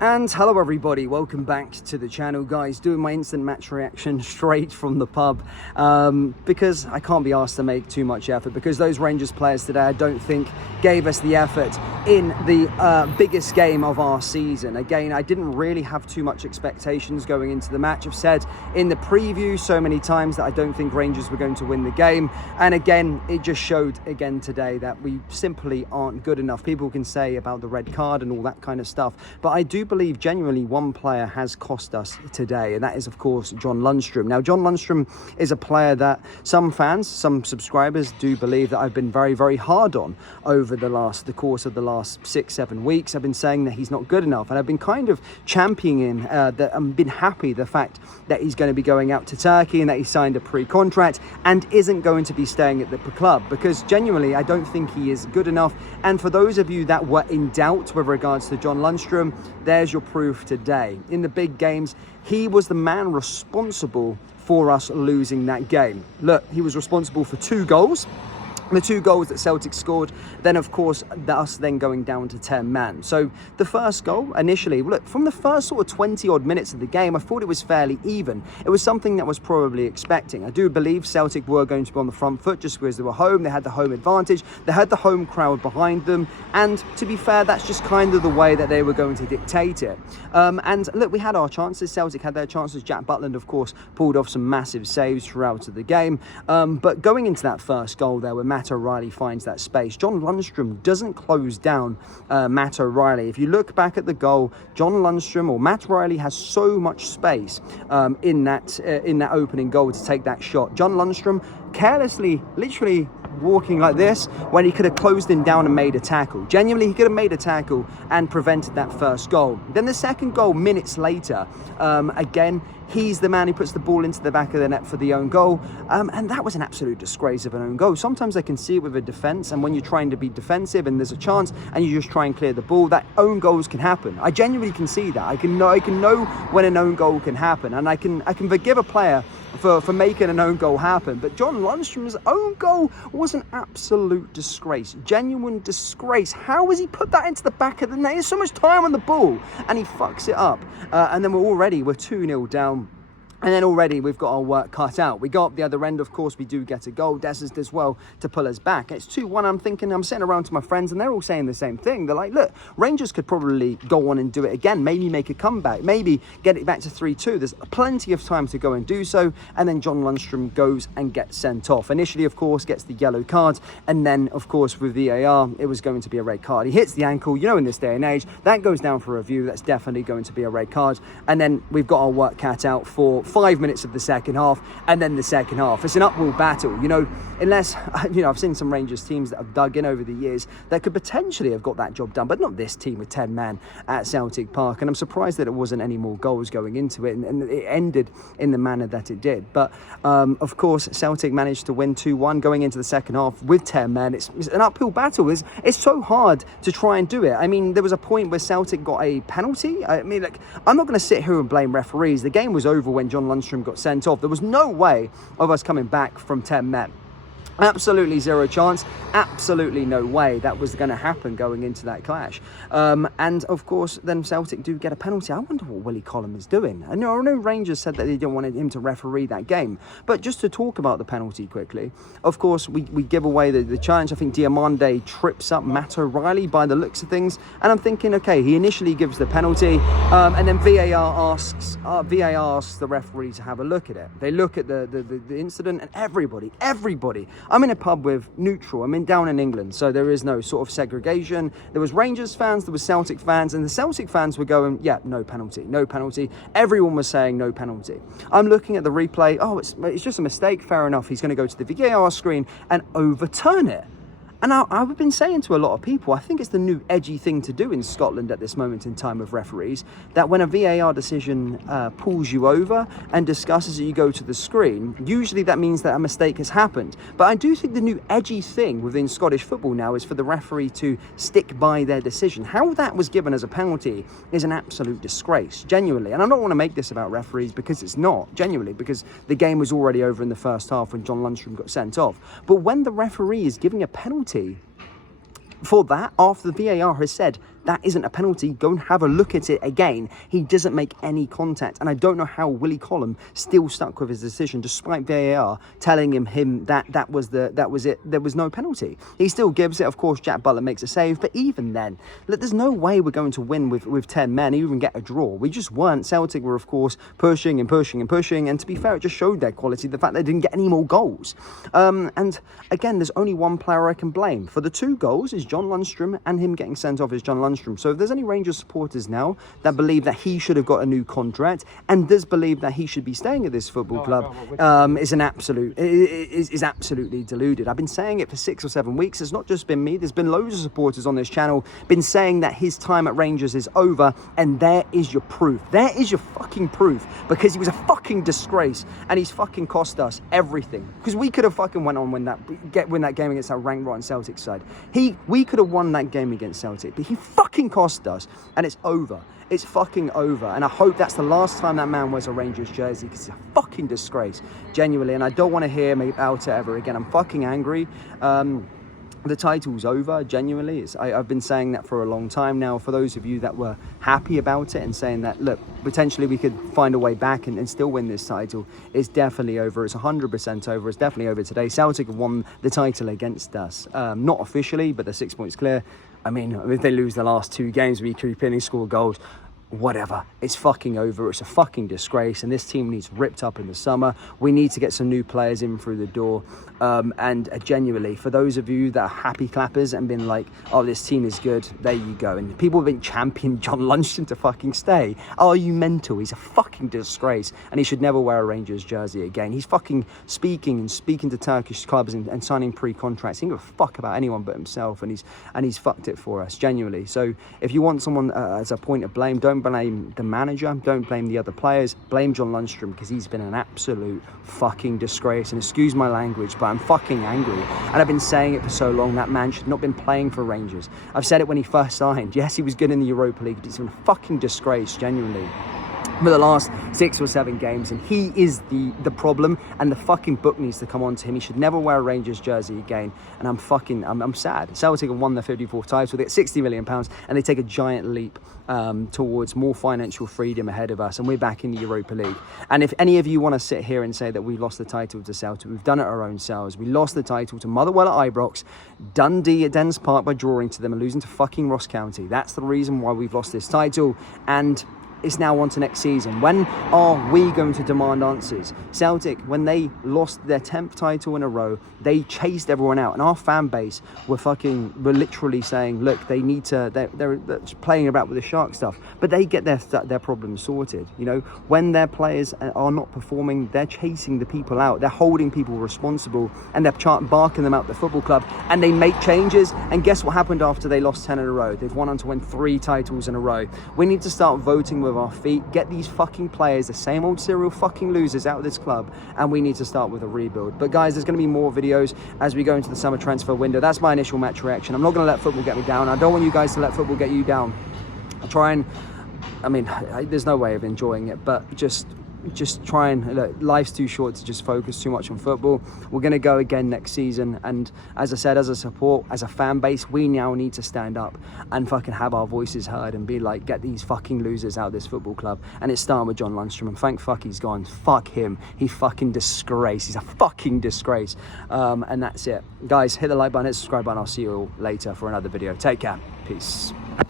And hello everybody, welcome back to the channel, guys. Doing my instant match reaction straight from the pub because I can't be asked to make too much effort, because those Rangers players today I don't think gave us the effort in the biggest game of our season. Again, I didn't really have too much expectations going into the match. I've said in the preview so many times that I don't think Rangers were going to win the game, and again it just showed again today that we simply aren't good enough. People can say about the red card and all that kind of stuff, but I do believe genuinely one player has cost us today, and that is of course John Lundstram. Now John Lundstram is a player that some fans, some subscribers do believe that I've been very hard on over the course of the last 6-7 weeks. I've been saying that he's not good enough, and I've been kind of championing that I've been happy the fact that he's going to be going out to Turkey and that he signed a pre-contract and isn't going to be staying at the club, because genuinely I don't think he is good enough. And for those of you that were in doubt with regards to John Lundstram, there's your proof today. In the big games, he was the man responsible for us losing that game. Look, he was responsible for 2 goals. The 2 goals that Celtic scored, then of course us then going down to 10 man. So the first goal initially, look, from the first sort of 20 odd minutes of the game, I thought it was fairly even. It was something that was probably expecting. I do believe Celtic were going to be on the front foot just because they were home. They had the home advantage. They had the home crowd behind them. And to be fair, that's just kind of the way that they were going to dictate it. And look, we had our chances. Celtic had their chances. Jack Butland, of course, pulled off some massive saves throughout the game. But going into that first goal there, where Matt O'Reilly finds that space, John Lundstram doesn't close down Matt O'Reilly. If you look back at the goal, John Lundstram or Matt O'Reilly has so much space in that opening goal to take that shot. John Lundstram carelessly, literally walking like this, when he could have closed him down and made a tackle. Genuinely, he could have made a tackle and prevented that first goal. Then the second goal, minutes later, again, he's the man who puts the ball into the back of the net for the own goal. And that was an absolute disgrace of an own goal. Sometimes I can see it with a defence, and when you're trying to be defensive and there's a chance and you just try and clear the ball, that own goals can happen. I genuinely can see that. I can know when an own goal can happen, and I can forgive a player for making an own goal happen. But John Lundstram's own goal was an absolute disgrace. Genuine disgrace. How has he put that into the back of the net? There's so much time on the ball and he fucks it up. And then we're 2-0 down. And then already we've got our work cut out. We go up the other end, of course, we do get a goal. Dessers does well to pull us back. It's 2-1. I'm sitting around to my friends and they're all saying the same thing. They're like, look, Rangers could probably go on and do it again. Maybe make a comeback. Maybe get it back to 3-2. There's plenty of time to go and do so. And then John Lundstram goes and gets sent off. Initially, of course, gets the yellow card. And then, of course, with VAR, it was going to be a red card. He hits the ankle. You know, in this day and age, that goes down for review. That's definitely going to be a red card. And then we've got our work cut out for 5 minutes of the second half, and then the second half. It's an uphill battle, you know, unless, you know, I've seen some Rangers teams that have dug in over the years that could potentially have got that job done, but not this team with 10 men at Celtic Park. And I'm surprised that it wasn't any more goals going into it, and it ended in the manner that it did. But of course, Celtic managed to win 2-1 going into the second half with 10 men. It's an uphill battle. It's so hard to try and do it. I mean, there was a point where Celtic got a penalty. I mean, like, I'm not going to sit here and blame referees. The game was over when John Lundstram got sent off. There was no way of us coming back from 10 men. Absolutely zero chance. Absolutely no way that was going to happen going into that clash. And of course, then Celtic do get a penalty. I wonder what Willie Collum is doing. I know Rangers said that they didn't want him to referee that game. But just to talk about the penalty quickly, of course, we give away the challenge. I think Diamande trips up Matt O'Reilly by the looks of things. And I'm thinking, okay, he initially gives the penalty. And then VAR asks the referee to have a look at it. They look at the incident, and everybody, I'm in a pub with neutral. I'm down in England, so there is no sort of segregation. There was Rangers fans, there was Celtic fans, and the Celtic fans were going, yeah, no penalty, no penalty. Everyone was saying no penalty. I'm looking at the replay. Oh, it's just a mistake. Fair enough. He's going to go to the VAR screen and overturn it. And I've been saying to a lot of people, I think it's the new edgy thing to do in Scotland at this moment in time of referees, that when a VAR decision pulls you over and discusses it, you go to the screen, usually that means that a mistake has happened. But I do think the new edgy thing within Scottish football now is for the referee to stick by their decision. How that was given as a penalty is an absolute disgrace, genuinely. And I don't want to make this about referees, because it's not, genuinely, because the game was already over in the first half when John Lundstram got sent off. But when the referee is giving a penalty for that, after the VAR has said that isn't a penalty. Go and have a look at it again. He doesn't make any contact. And I don't know how Willie Collum still stuck with his decision, despite VAR telling him that was it. There was no penalty. He still gives it. Of course, Jack Butler makes a save. But even then, look, there's no way we're going to win with 10 men, even get a draw. We just weren't. Celtic were, of course, pushing and pushing and pushing. And to be fair, it just showed their quality, the fact they didn't get any more goals. And again, there's only one player I can blame. For the 2 goals is John Lundstram, and him getting sent off is John Lundstram. So if there's any Rangers supporters now that believe that he should have got a new contract and does believe that he should be staying at this football club, is absolutely deluded. I've been saying it for 6 or 7 weeks. It's not just been me. There's been loads of supporters on this channel been saying that his time at Rangers is over, and there is your proof. There is your fucking proof, because he was a fucking disgrace and he's fucking cost us everything. Because we could have fucking went on win that game against our rank rotten Celtic side. We could have won that game against Celtic, but he fucking cost us, and it's over. It's fucking over, and I hope that's the last time that man wears a Rangers jersey, because it's a fucking disgrace, genuinely, and I don't want to hear him about it ever again. I'm fucking angry. The title's over, genuinely. I've been saying that for a long time now. For those of you that were happy about it and saying that, look, potentially we could find a way back and still win this title, it's definitely over. It's 100% over. It's definitely over today. Celtic have won the title against us. Not officially, but they're 6 points clear. I mean, if they lose the last 2 games, we creep in and score goals, whatever, it's fucking over. It's a fucking disgrace, and this team needs ripped up in the summer. We need to get some new players in through the door, and genuinely, for those of you that are happy clappers and been like, oh, this team is good, there you go, and people have been championing John Lundstram to fucking stay. Are you mental? He's a fucking disgrace, and he should never wear a Rangers jersey again. He's fucking speaking to Turkish clubs and signing pre-contracts. He doesn't give a fuck about anyone but himself, and he's fucked it for us, genuinely. So if you want someone as a point of blame, don't blame the manager, don't blame the other players, blame John Lundstram, because he's been an absolute fucking disgrace. And excuse my language, but I'm fucking angry, and I've been saying it for so long. That man should not have been playing for Rangers. I've said it when he first signed. Yes, he was good in the Europa League, but it's been a fucking disgrace, genuinely, for the last 6 or 7 games, and he is the problem, and the fucking book needs to come on to him. He should never wear a Rangers jersey again, and I'm sad. Celtic have won their 54th title. They get £60 million, and they take a giant leap towards more financial freedom ahead of us, and we're back in the Europa League. And if any of you want to sit here and say that we lost the title to Celtic, we've done it our own selves. We lost the title to Motherwell at Ibrox, Dundee at Dens Park by drawing to them, and losing to fucking Ross County. That's the reason why we've lost this title, and it's now on to next season. When are we going to demand answers? Celtic, when they lost their 10th title in a row, they chased everyone out, and our fan base were literally saying, look, they need to, they're playing about with the shark stuff, but they get their problems sorted. You know, when their players are not performing, they're chasing the people out, they're holding people responsible, and they're barking them out the football club, and they make changes. And guess what happened after they lost 10 in a row? They've won on to win 3 titles in a row. We need to start voting with our feet, get these fucking players, the same old serial fucking losers, out of this club, and we need to start with a rebuild. But guys, there's going to be more videos as we go into the summer transfer window. That's my initial match reaction. I'm not going to let football get me down. I don't want you guys to let football get you down. There's no way of enjoying it, but just try and look, life's too short to just focus too much on football. We're going to go again next season, and as I said, as a support, as a fan base, we now need to stand up and fucking have our voices heard and be like, get these fucking losers out of this football club. And it's starting with John Lundstram, and thank fuck he's gone. Fuck him. He fucking disgrace. He's a fucking disgrace. And that's it. Guys, hit the like button, hit the subscribe button. I'll see you all later for another video. Take care. Peace.